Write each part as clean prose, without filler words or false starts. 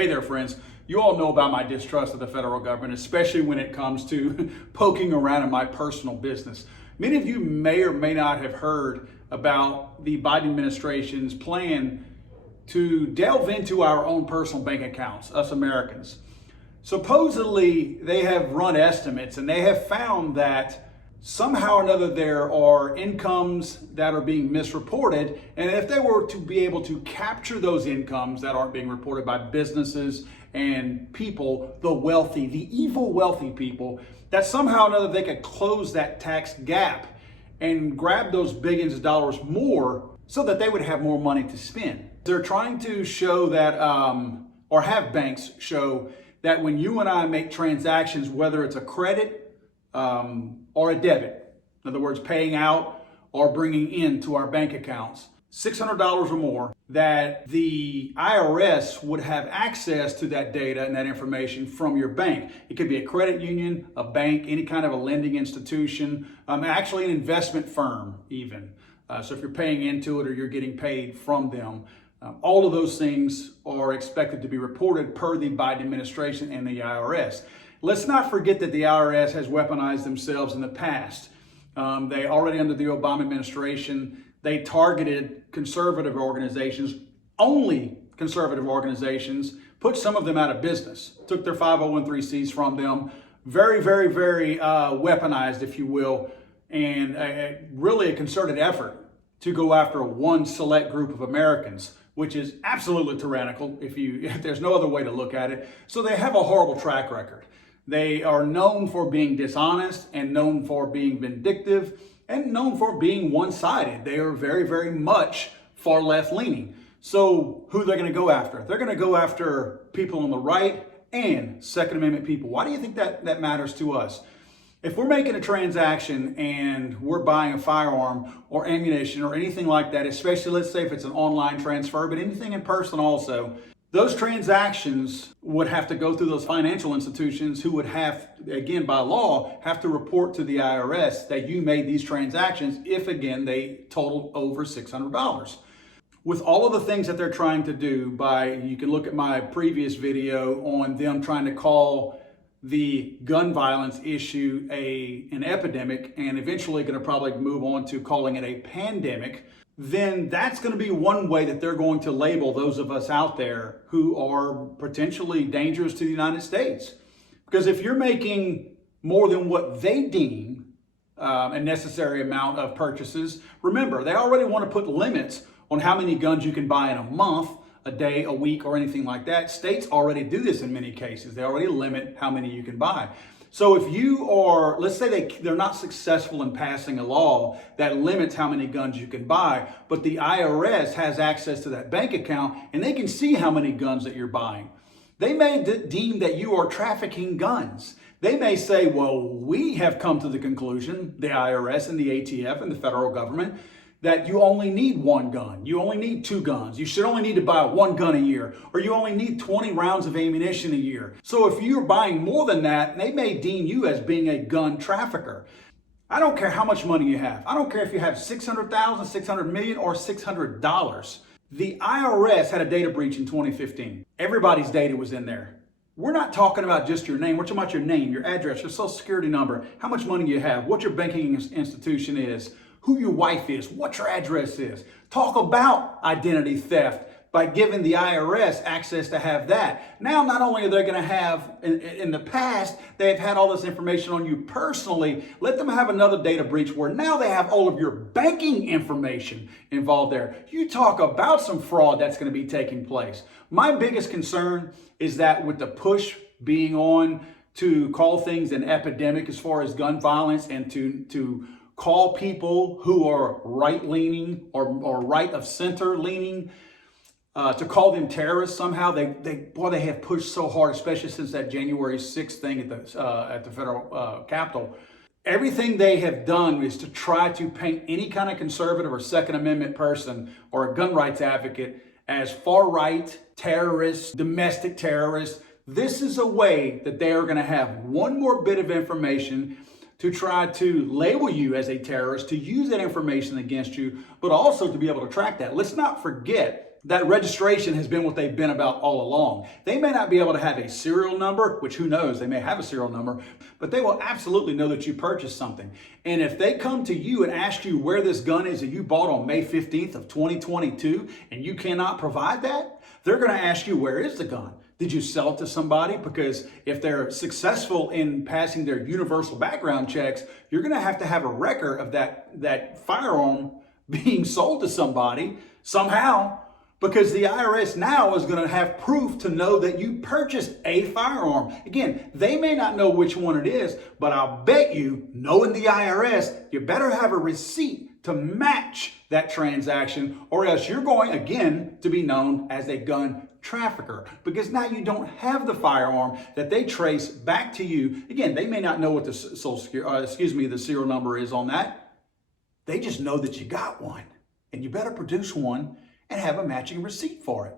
Hey there, friends. You all know about my distrust of the federal government, especially when it comes to poking around in my personal business. Many of you may or may not have heard about the Biden administration's plan to delve into our own personal bank accounts, us Americans. Supposedly, they have run estimates and they have found that somehow or another there are incomes that are being misreported, and if they were to be able to capture those incomes that aren't being reported by businesses and people, the wealthy, the evil wealthy people, that somehow or another they could close that tax gap and grab those billions of dollars more so that they would have more money to spend. They're trying to show that, or have banks show that when you and I make transactions, whether it's a credit or a debit, in other words, paying out or bringing in to our bank accounts, $600 or more, that the IRS would have access to that data and that information from your bank. It could be a credit union, a bank, any kind of a lending institution, actually an investment firm even. So if you're paying into it or you're getting paid from them, all of those things are expected to be reported per the Biden administration and the IRS. Let's not forget that the IRS has weaponized themselves in the past. They already, under the Obama administration, they targeted conservative organizations, only conservative organizations, put some of them out of business, took their 501(c)(3)s from them, very weaponized, if you will, and really a concerted effort to go after one select group of Americans, which is absolutely tyrannical if there's no other way to look at it. So they have a horrible track record. They are known for being dishonest and known for being vindictive and known for being one-sided. They are very much far left leaning. So who they're going to go after? They're going to go after people on the right and Second Amendment people. Why do you think that matters to us? If we're making a transaction and we're buying a firearm or ammunition or anything like that, especially let's say if it's an online transfer, but anything in person also, those transactions would have to go through those financial institutions who would have, again, by law, have to report to the IRS that you made these transactions if, again, they totaled over $600. With all of the things that they're trying to do you can look at my previous video on them trying to call the gun violence issue an epidemic and eventually going to probably move on to calling it a pandemic, then that's going to be one way that they're going to label those of us out there who are potentially dangerous to the United States. Because if you're making more than what they deem a necessary amount of purchases, remember, they already want to put limits on how many guns you can buy in a month, a day, a week, or anything like that. States already do this in many cases. They already limit how many you can buy. So if you are, let's say they're not successful in passing a law that limits how many guns you can buy, but the IRS has access to that bank account and they can see how many guns that you're buying. They may deem that you are trafficking guns. They may say, well, we have come to the conclusion, the IRS and the ATF and the federal government, that you only need one gun, you only need two guns, you should only need to buy one gun a year, or you only need 20 rounds of ammunition a year. So if you're buying more than that, they may deem you as being a gun trafficker. I don't care how much money you have. I don't care if you have $600,000, $600 million, or $600. The IRS had a data breach in 2015. Everybody's data was in there. We're not talking about just your name. We're talking about your name, your address, your social security number, how much money you have, what your banking institution is, who your wife is, what your address is. Talk about identity theft by giving the IRS access to have that. Now, not only are they going to have, in the past, they've had all this information on you personally, let them have another data breach where now they have all of your banking information involved there. You talk about some fraud that's going to be taking place. My biggest concern is that with the push being on to call things an epidemic as far as gun violence and to call people who are right-leaning or right of center leaning, to call them terrorists somehow. They have pushed so hard, especially since that January 6th thing at the federal Capitol. Everything they have done is to try to paint any kind of conservative or Second Amendment person or a gun rights advocate as far-right, terrorists, domestic terrorists. This is a way that they are going to have one more bit of information to try to label you as a terrorist, to use that information against you, but also to be able to track that. Let's not forget That registration has been what they've been about all along. They may not be able to have a serial number, which who knows, they may have a serial number, but they will absolutely know that you purchased something. And if they come to you and ask you where this gun is that you bought on May 15th of 2022 and you cannot provide that, they're going to ask you, where is the gun? Did you sell it to somebody? Because if they're successful in passing their universal background checks, you're going to have a record of that firearm being sold to somebody somehow, because the IRS now is going to have proof to know that you purchased a firearm. Again, they may not know which one it is, but I'll bet you, knowing the IRS, you better have a receipt to match that transaction, or else you're going, again, to be known as a gun trafficker, because now you don't have the firearm that they trace back to you. Again, they may not know what the the serial number is on that. They just know that you got one, and you better produce one and have a matching receipt for it.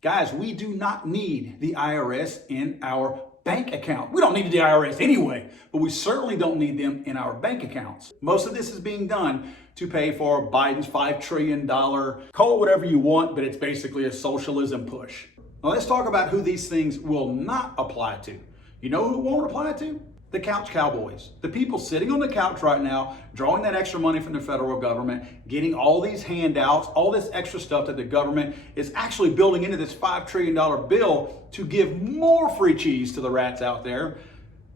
Guys, we do not need the IRS in our bank account. We don't need the IRS anyway, but we certainly don't need them in our bank accounts. Most of this is being done to pay for Biden's $5 trillion, call it whatever you want, but it's basically a socialism push. Now let's talk about who these things will not apply to. You know who it won't apply to? The couch cowboys, the people sitting on the couch right now, drawing that extra money from the federal government, getting all these handouts, all this extra stuff that the government is actually building into this $5 trillion bill to give more free cheese to the rats out there.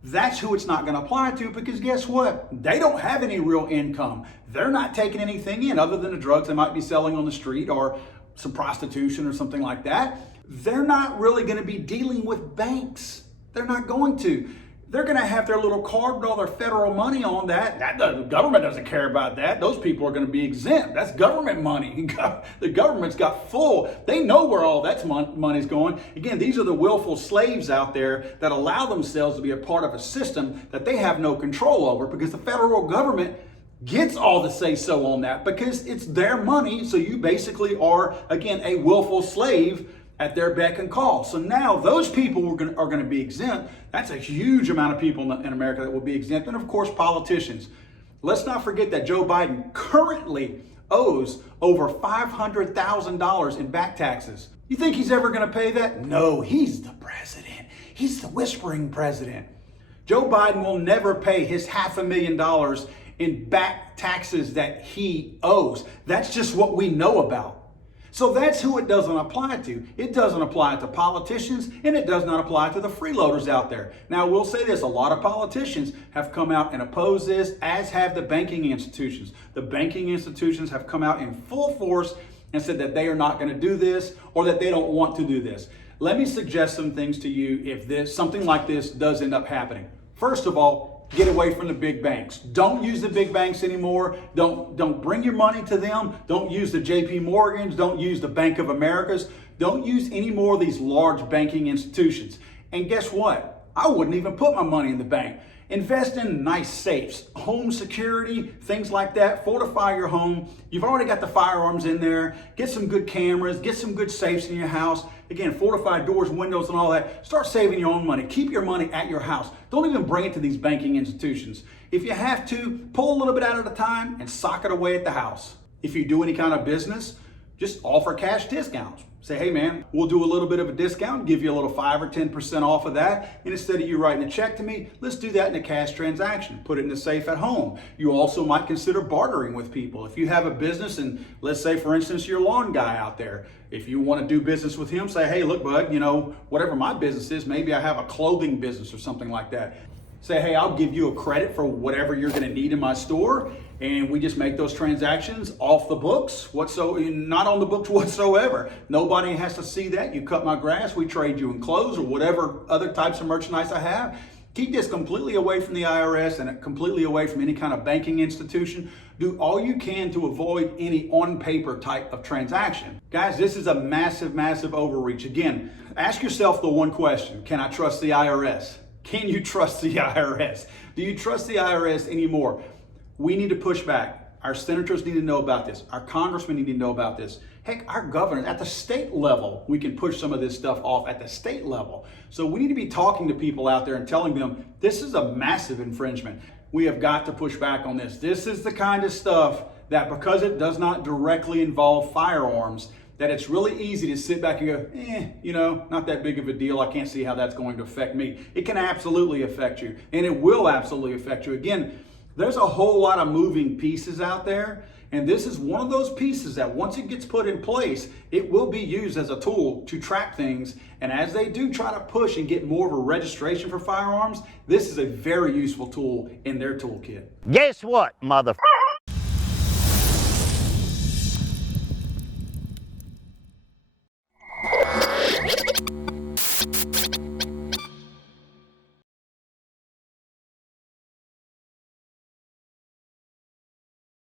That's who it's not going to apply to, because guess what? They don't have any real income. They're not taking anything in other than the drugs they might be selling on the street or some prostitution or something like that. They're not really going to be dealing with banks. They're not going to. They're going to have their little card with all their federal money on that. The government doesn't care about that. Those people are going to be exempt. That's government money. The government's got full. They know where all that money's going. Again, these are the willful slaves out there that allow themselves to be a part of a system that they have no control over, because the federal government gets all the say-so on that because it's their money. So you basically are, again, a willful slave at their beck and call. So now those people are going to be exempt. That's a huge amount of people in America that will be exempt. And of course, politicians. Let's not forget that Joe Biden currently owes over $500,000 in back taxes. You think he's ever going to pay that? No, he's the president. He's the whispering president. Joe Biden will never pay his $500,000 in back taxes that he owes. That's just what we know about. So that's who it doesn't apply to. It doesn't apply to politicians, and it does not apply to the freeloaders out there. Now, we'll say this, a lot of politicians have come out and opposed this, as have the banking institutions. The banking institutions have come out in full force and said that they are not going to do this, or that they don't want to do this. Let me suggest some things to you if something like this does end up happening. First of all, get away from the big banks. Don't use the big banks anymore. Don't bring your money to them. Don't use the JP Morgans. Don't use the Bank of Americas. Don't use any more of these large banking institutions. And guess what? I wouldn't even put my money in the bank. Invest in nice safes, home security, things like that. Fortify your home. You've already got the firearms in there. Get some good cameras. Get some good safes in your house. Again, fortify doors, windows, and all that. Start saving your own money. Keep your money at your house. Don't even bring it to these banking institutions. If you have to, pull a little bit out at a time and sock it away at the house. If you do any kind of business, just offer cash discounts. Say, hey man, we'll do a little bit of a discount, give you a little 5 or 10% off of that. And instead of you writing a check to me, let's do that in a cash transaction. Put it in the safe at home. You also might consider bartering with people. If you have a business and let's say, for instance, you're a lawn guy out there. If you want to do business with him, say, hey, look, bud, whatever my business is, maybe I have a clothing business or something like that. Say, hey, I'll give you a credit for whatever you're going to need in my store. And we just make those transactions off the books, not on the books whatsoever. Nobody has to see that. You cut my grass, we trade you in clothes or whatever other types of merchandise I have. Keep this completely away from the IRS and completely away from any kind of banking institution. Do all you can to avoid any on-paper type of transaction. Guys, this is a massive, massive overreach. Again, ask yourself the one question: can I trust the IRS? Can you trust the IRS? Do you trust the IRS anymore? We need to push back. Our senators need to know about this. Our congressmen need to know about this. Heck, our governors at the state level, we can push some of this stuff off at the state level. So we need to be talking to people out there and telling them this is a massive infringement. We have got to push back on this. This is the kind of stuff that, because it does not directly involve firearms, that it's really easy to sit back and go, not that big of a deal. I can't see how that's going to affect me. It can absolutely affect you, and it will absolutely affect you. Again, there's a whole lot of moving pieces out there, and this is one of those pieces that once it gets put in place, it will be used as a tool to track things. And as they do try to push and get more of a registration for firearms, this is a very useful tool in their toolkit. Guess what, motherfucker?